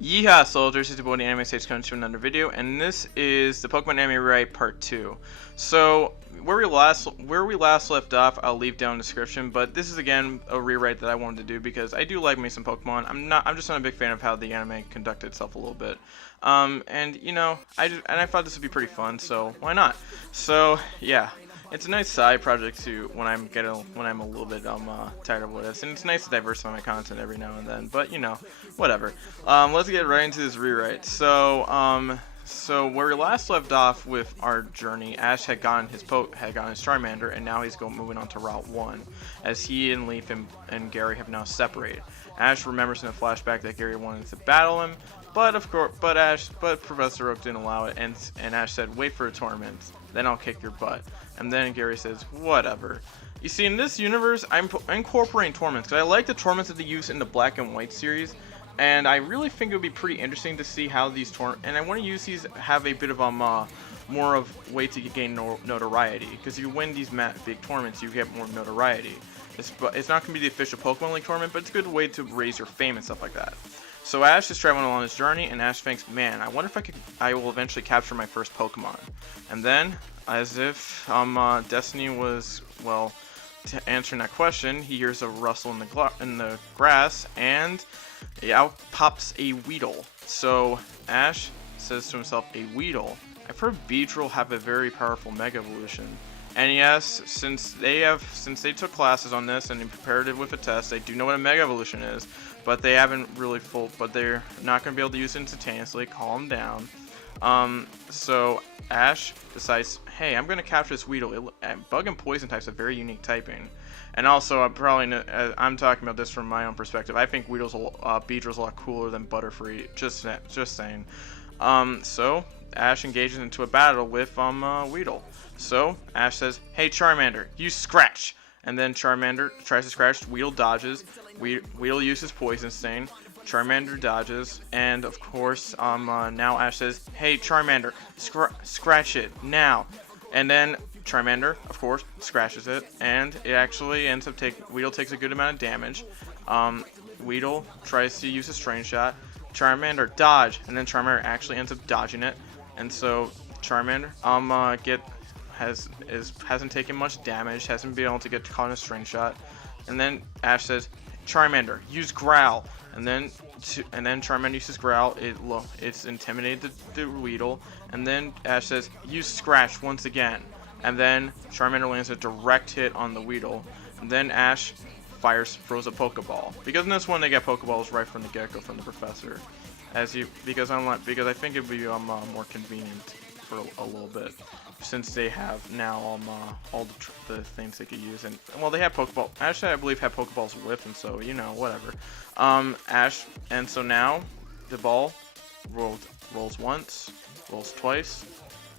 Yeehaw soldiers, it's your boy the Anime Sage coming to another video, and this is the Pokemon Anime Rewrite Part 2. So, where we last left off, I'll leave down in the description, but this is again a rewrite that I wanted to do because I do like me some Pokemon. I'm just not a big fan of how the anime conducted itself a little bit. And you know, I thought this would be pretty fun, so why not? So, yeah. It's a nice side project too when I'm a little bit tired of this, and it's nice to diversify my content every now and then. But you know, whatever. Let's get right into this rewrite. So where we last left off with our journey, Ash had gotten his Charmander, and now he's moving on to Route 1, as he and Leaf and Gary have now separated. Ash remembers in a flashback that Gary wanted to battle him, but Professor Oak didn't allow it, and Ash said, "Wait for a tournament, then I'll kick your butt." And then Gary says, "Whatever." You see, in this universe, I'm incorporating tournaments because I like the tournaments that they use in the Black and White series, and I really think it would be pretty interesting to see how these tournaments, and I want to use these, have a bit of more of way to gain notoriety, because if you win these big tournaments, you get more notoriety. It's not going to be the official Pokemon League tournament, but it's a good way to raise your fame and stuff like that. So Ash is traveling along his journey, and Ash thinks, "Man, I wonder if I will eventually capture my first Pokemon." And then, as if Destiny was, well, answering that question, he hears a rustle in the grass, and out pops a Weedle. So Ash says to himself, "A Weedle? I've heard Beedrill have a very powerful Mega Evolution." And yes, since they took classes on this and prepared it with a test, they do know what a Mega Evolution is, but they haven't really but they're not going to be able to use it instantaneously. Calm down. So Ash decides, "Hey, I'm going to capture this Weedle. Bug and Poison types have very unique typing." And also, I'm talking about this from my own perspective. I think Beedrill's a lot cooler than Butterfree. Just saying. So Ash engages into a battle with Weedle. So Ash says, "Hey Charmander, use Scratch." And then Charmander tries to scratch. Weedle dodges. Weedle uses Poison Stain. Charmander dodges, and of course, now Ash says, "Hey Charmander, scratch it now." And then Charmander, of course, scratches it, and it actually ends up Weedle takes a good amount of damage. Weedle tries to use a Strain Shot. Charmander dodge, and then Charmander actually ends up dodging it, and so Charmander hasn't taken much damage, hasn't been able to get caught in a Strain Shot. And then Ash says, "Charmander, use Growl." And then Charmander uses Growl. It's intimidated the Weedle. And then Ash says, "Use Scratch once again." And then Charmander lands a direct hit on the Weedle. And then Ash throws a Pokeball. Because in this one they get Pokeballs right from the get-go from the Professor. Because I think it'd be more convenient for a little bit, since they have now all the things they could use, and well, they have Pokeball. Ash, I believe, have Pokeballs with, and so you know, whatever. Ash, and so now the ball rolls once, rolls twice,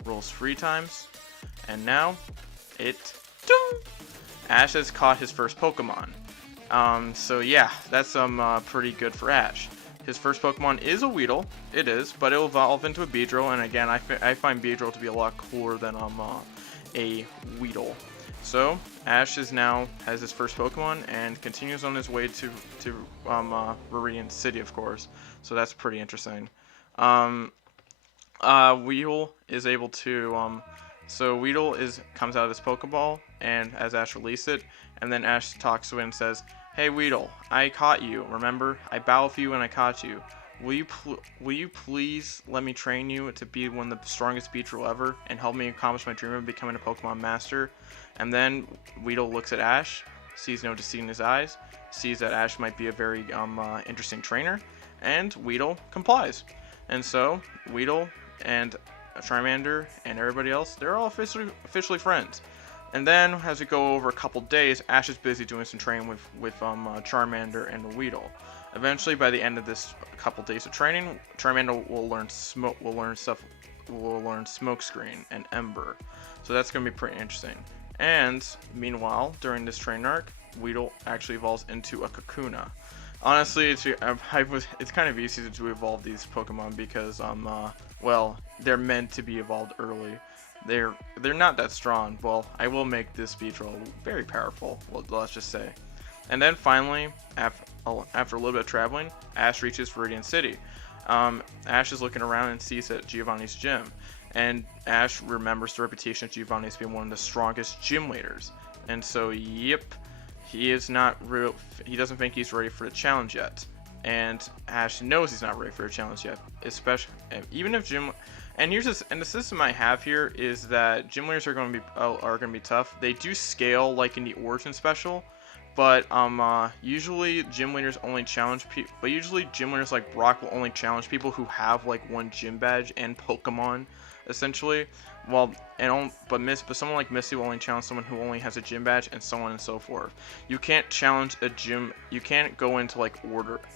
rolls 3 times, and now Ash has caught his first Pokemon. So yeah, that's pretty good for Ash. His first Pokemon is a Weedle. It is, but it'll evolve into a Beedrill, and again, I find Beedrill to be a lot cooler than a Weedle. So Ash now has his first Pokemon and continues on his way to Viridian City, of course. So that's pretty interesting. Weedle is able to Weedle comes out of his Pokeball, and as Ash releases it, and then Ash talks to it and says, "Hey Weedle, I caught you. Remember, I battled for you and I caught you. Will you please let me train you to be one of the strongest Beedrill ever and help me accomplish my dream of becoming a Pokemon Master?" And then Weedle looks at Ash, sees no deceit in his eyes, sees that Ash might be a very interesting trainer, and Weedle complies. And so Weedle and Charmander and everybody else, they're all officially friends. And then, as we go over a couple days, Ash is busy doing some training with Charmander and Weedle. Eventually, by the end of this couple days of training, Charmander will learn Smokescreen and Ember. So that's going to be pretty interesting. And meanwhile, during this training arc, Weedle actually evolves into a Kakuna. Honestly, it's kind of easy to evolve these Pokemon because well, they're meant to be evolved early. They're not that strong. Well, I will make this Beedrill very powerful, well, let's just say. And then finally, after a little bit of traveling, Ash reaches Viridian City. Ash is looking around and sees at Giovanni's gym, and Ash remembers the reputation of Giovanni as being one of the strongest gym leaders. And so, yep, he is not real. He doesn't think he's ready for the challenge yet, and Ash knows he's not ready for a challenge yet. Especially even if gym. And the system I have here is that gym leaders are going to be tough. They do scale like in the Origin Special. But usually gym leaders only challenge people. But usually gym leaders like Brock will only challenge people who have like one gym badge and Pokemon, essentially. But someone like Misty will only challenge someone who only has a gym badge, and so on and so forth. You can't challenge a gym. You can't go into like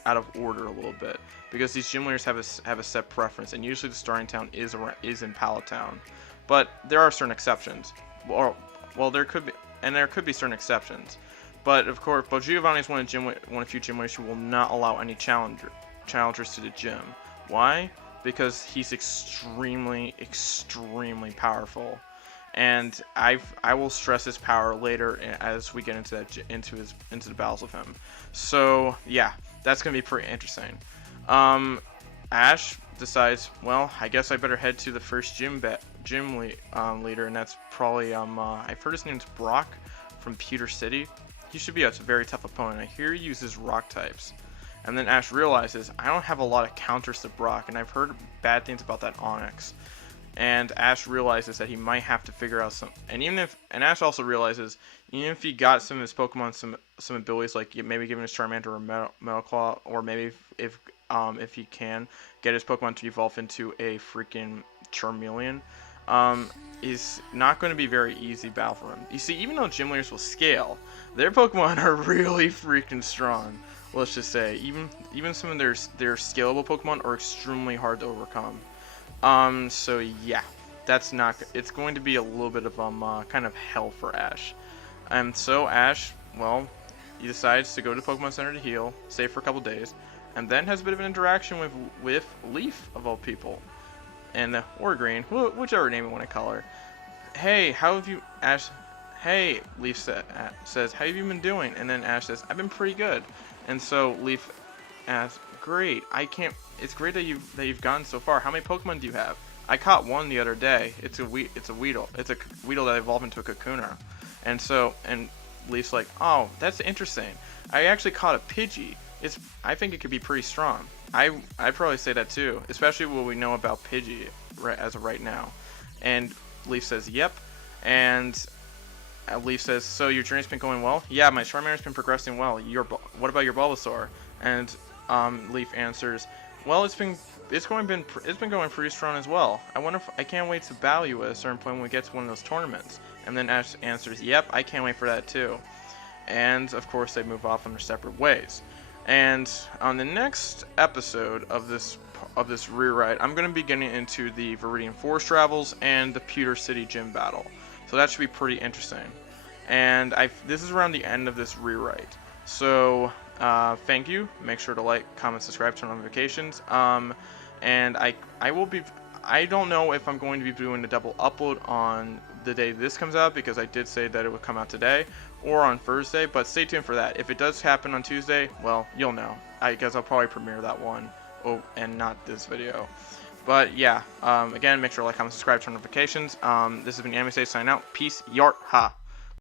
out of order a little bit, because these gym leaders have a set preference, and usually the starting town is in Pallet Town. But there are certain exceptions. There could be certain exceptions. But of course, Giovanni is one of few gym leaders who will not allow any challengers to the gym. Why? Because he's extremely powerful, and I will stress his power later as we get into the battles with him. So yeah, that's gonna be pretty interesting. Ash decides, well, I guess I better head to the first gym leader, and that's probably I've heard his name's Brock from Pewter City. He should be a very tough opponent. I hear he uses rock types. And then Ash realizes, I don't have a lot of counters to Brock, and I've heard bad things about that Onix. And Ash realizes that he might have to figure out and Ash also realizes, even if he got some of his Pokemon some abilities, like maybe giving his Charmander or Metal Claw, or maybe if he can get his Pokemon to evolve into a freaking Charmeleon, is not going to be very easy battle for him. You see, even though gym leaders will scale, their Pokemon are really freaking strong. Let's just say, even some of their scalable Pokemon are extremely hard to overcome. So yeah, it's going to be a little bit of kind of hell for Ash. So Ash, well, he decides to go to Pokemon Center to heal, stay for a couple days, and then has a bit of an interaction with Leaf of all people. And or Green, whichever name you want to call her. Hey, how have you, Ash? Hey, Leaf says, how have you been doing? And then Ash says, I've been pretty good. And so Leaf asks, great. It's great that you've gotten so far. How many Pokemon do you have? I caught one the other day. It's a Weedle. It's a Weedle that evolved into a Kakuna. And Leaf's like, oh, that's interesting. I actually caught a Pidgey. I think it could be pretty strong. I'd probably say that too, especially what we know about Pidgey as of right now. And Leaf says, yep. And Leaf says, so your journey's been going well? Yeah, my Charmander's been progressing well. What about your Bulbasaur? And Leaf answers, well, it's been going pretty strong as well. I can't wait to battle you at a certain point when we get to one of those tournaments. And then Ash answers, yep, I can't wait for that too. And of course they move off in their separate ways. And on the next episode of this rewrite, I'm going to be getting into the Viridian Forest travels and the Pewter City gym battle. So that should be pretty interesting. And this is around the end of this rewrite. So thank you. Make sure to like, comment, subscribe, turn on notifications. And I don't know if I'm going to be doing the double upload on the day this comes out, because I did say that it would come out today, or on Thursday, but stay tuned for that. If it does happen on Tuesday, well, you'll know. I guess I'll probably premiere that one, and not this video. But yeah, again, make sure to like, comment, subscribe, turn on notifications. This has been Anime Sage signing out. Peace, yart, ha.